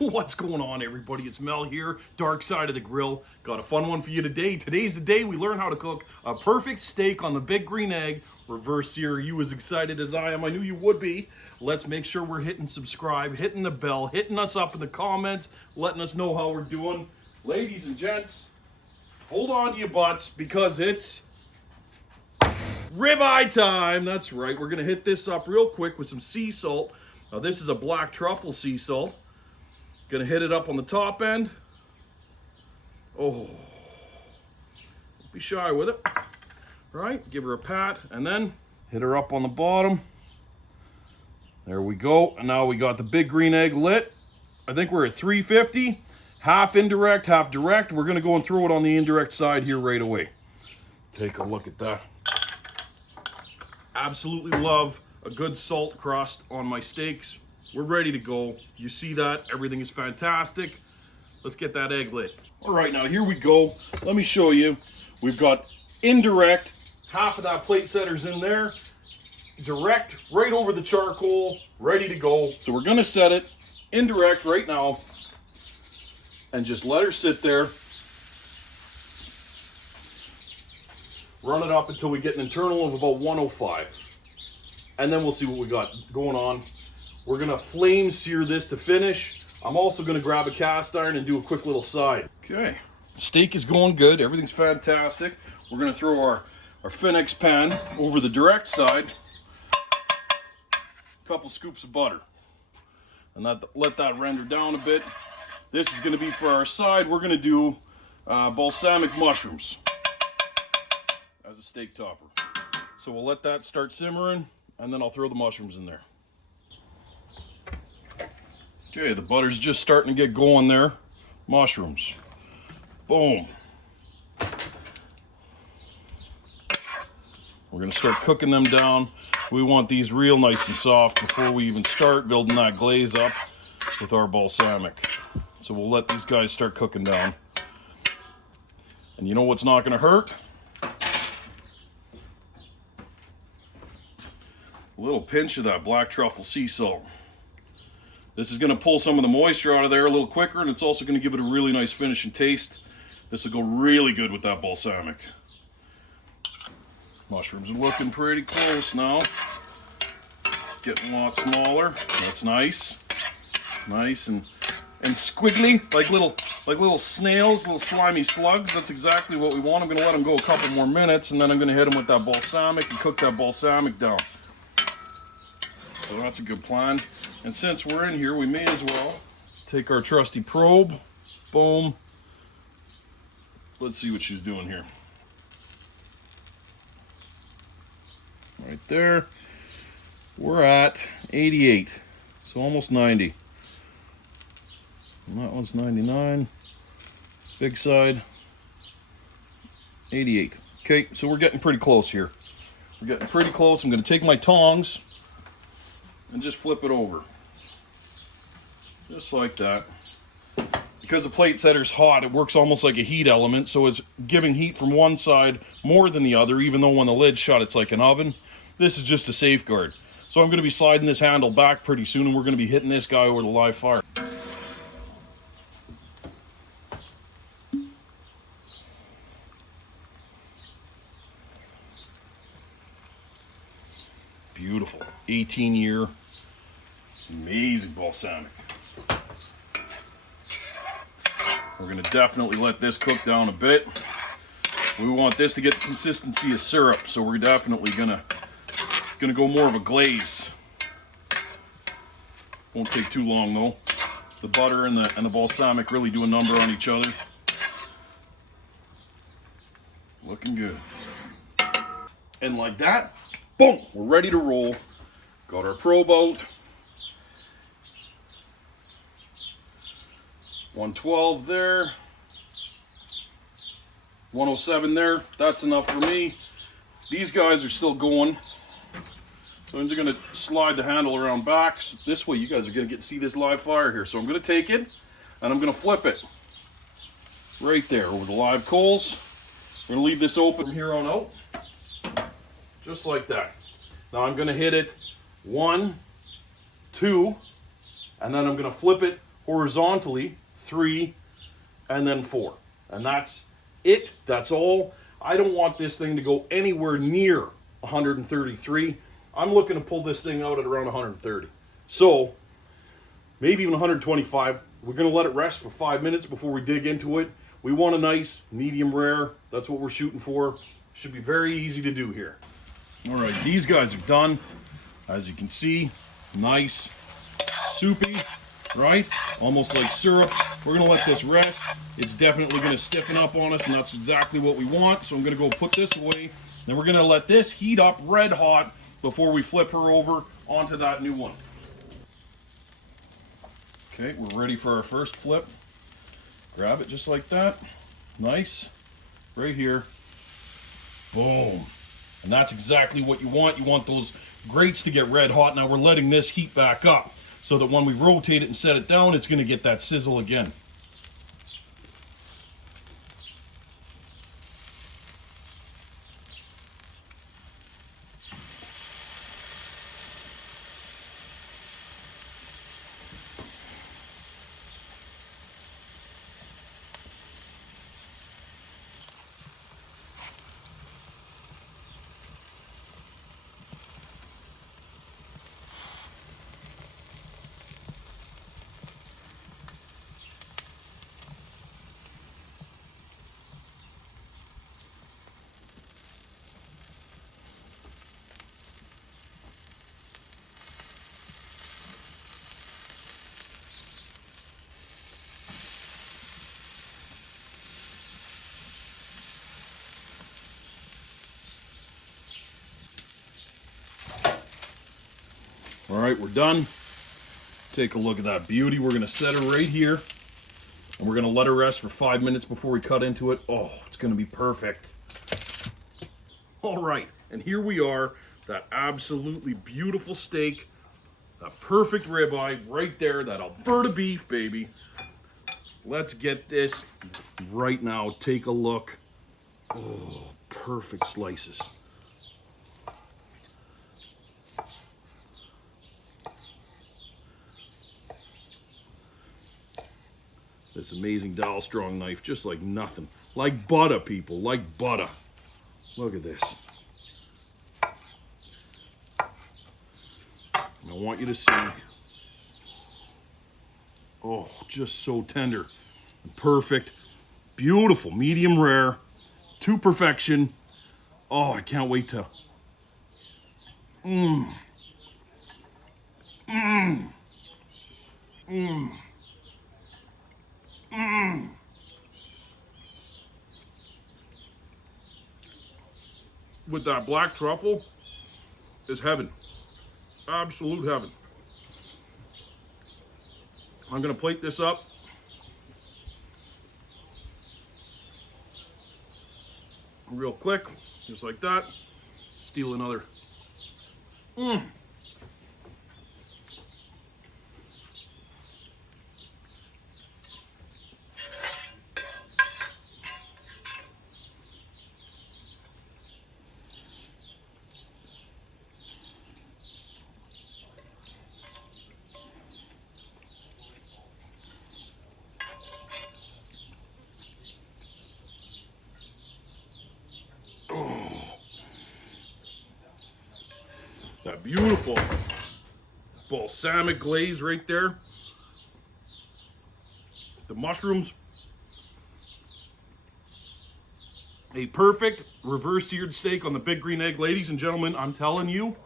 What's going on, everybody? It's Mel here, Darkside of the Grill. Got a fun one for you today. Today's the day we learn how to cook a perfect steak on the big green egg, reverse sear. Are you as excited as I am? I knew you would be. Let's make sure we're hitting subscribe, hitting the bell, hitting us up in the comments, letting us know how we're doing. Ladies and gents, hold on to your butts because it's ribeye time. That's right. We're gonna hit this up real quick with some sea salt. Now this is a black truffle sea salt. Gonna hit it up on the top end. Oh, don't be shy with it. Right, give her a pat and then hit her up on the bottom. There we go. And now we got the big green egg lit. I think we're at 350, half indirect, half direct. We're gonna go and throw it on the indirect side here right away. Take a look at that. Absolutely love a good salt crust on my steaks. We're ready to go. You see that? Everything is fantastic. Let's get that egg lit. All right, now here we go. Let me show you. We've got indirect, half of that plate setter's in there. Direct, right over the charcoal, ready to go. So we're gonna set it indirect right now and just let her sit there. Run it up until we get an internal of about 105. And then we'll see what we got going on. We're gonna flame sear this to finish. I'm also gonna grab a cast iron and do a quick little side. Okay, steak is going good. Everything's fantastic. We're gonna throw our Finnex pan over the direct side. A couple scoops of butter. And let that render down a bit. This is gonna be for our side. We're gonna do balsamic mushrooms as a steak topper. So we'll let that start simmering and then I'll throw the mushrooms in there. Okay, the butter's just starting to get going there. Mushrooms. Boom. We're gonna start cooking them down. We want these real nice and soft before we even start building that glaze up with our balsamic. So we'll let these guys start cooking down. And you know what's not gonna hurt? A little pinch of that black truffle sea salt. This is going to pull some of the moisture out of there a little quicker, and it's also going to give it a really nice finishing taste. This will go really good with that balsamic. Mushrooms are looking pretty close now. Getting a lot smaller. That's nice. Nice and squiggly, like little snails, little slimy slugs. That's exactly what we want. I'm going to let them go a couple more minutes, and then I'm going to hit them with that balsamic and cook that balsamic down. So that's a good plan. And since we're in here, we may as well take our trusty probe. Boom. Let's see what she's doing here. Right there. We're at 88. So almost 90. And that one's 99. Big side. 88. Okay, so we're getting pretty close here. We're getting pretty close. I'm going to take my tongs and just flip it over. Just like that. Because the plate setter's hot, it works almost like a heat element, so it's giving heat from one side more than the other, even though when the lid's shut it's like an oven. This is just a safeguard. So I'm going to be sliding this handle back pretty soon, and we're going to be hitting this guy over the live fire. Beautiful. 18-year. Amazing balsamic. We're going to definitely let this cook down a bit. We want this to get the consistency of syrup, so we're definitely gonna go more of a glaze. Won't take too long though. The butter and the balsamic really do a number on each other. Looking good. And like that, boom, we're ready to roll. Got our probe out. 112 there, 107 there. That's enough for me. These guys are still going, so I'm just going to slide the handle around back. This way you guys are going to get to see this live fire here. So I'm going to take it and I'm going to flip it right there over the live coals. We're going to leave this open from here on out, just like that. Now I'm going to hit it 1, 2, and then I'm going to flip it horizontally 3, and then 4. And that's it. That's all. I don't want this thing to go anywhere near 133. I'm looking to pull this thing out at around 130. So, maybe even 125. We're going to let it rest for 5 minutes before we dig into it. We want a nice medium rare. That's what we're shooting for. Should be very easy to do here. All right, these guys are done. As you can see, nice, soupy, right? Almost like syrup. We're gonna let this rest. It's definitely gonna stiffen up on us, and that's exactly what we want. So I'm gonna go put this away. Then we're gonna let this heat up red hot before we flip her over onto that new one. Okay, we're ready for our first flip. Grab it just like that. Nice. Right here. Boom. And that's exactly what you want. You want those grates to get red hot. Now we're letting this heat back up so that when we rotate it and set it down, it's going to get that sizzle again. All right, we're done. Take a look at that beauty. We're gonna set her right here, and we're gonna let her rest for 5 minutes before we cut into it. Oh, it's gonna be perfect. All right, and here we are, that absolutely beautiful steak, that perfect ribeye right there, that Alberta beef, baby. Let's get this right now. Take a look. Oh, perfect slices. This amazing Dowel Strong knife, just like nothing. Like butter, people, like butter. Look at this. I want you to see. Oh, just so tender and perfect. Beautiful, medium rare, to perfection. Oh, I can't wait to. With that black truffle is heaven. Absolute heaven. I'm gonna plate this up. Real quick, just like that. Steal another. That beautiful balsamic glaze right there. The mushrooms. A perfect reverse seared steak on the big green egg. Ladies and gentlemen, I'm telling you,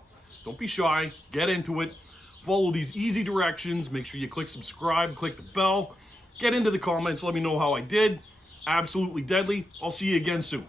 don't be shy. Get into it. Follow these easy directions. Make sure you click subscribe, click the bell. Get into the comments. Let me know how I did. Absolutely deadly. I'll see you again soon.